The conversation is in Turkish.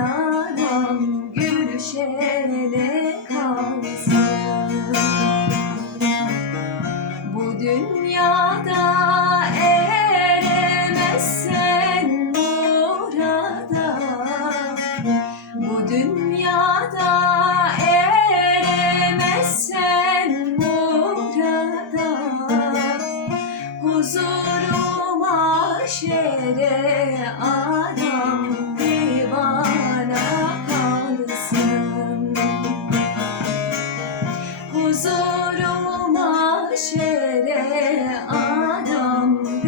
anam gülüşene kalsın. Bu dünyada eremezsen murada Bu dünyada eremezsen murada Huzurum aşere adam huzuruma şere adam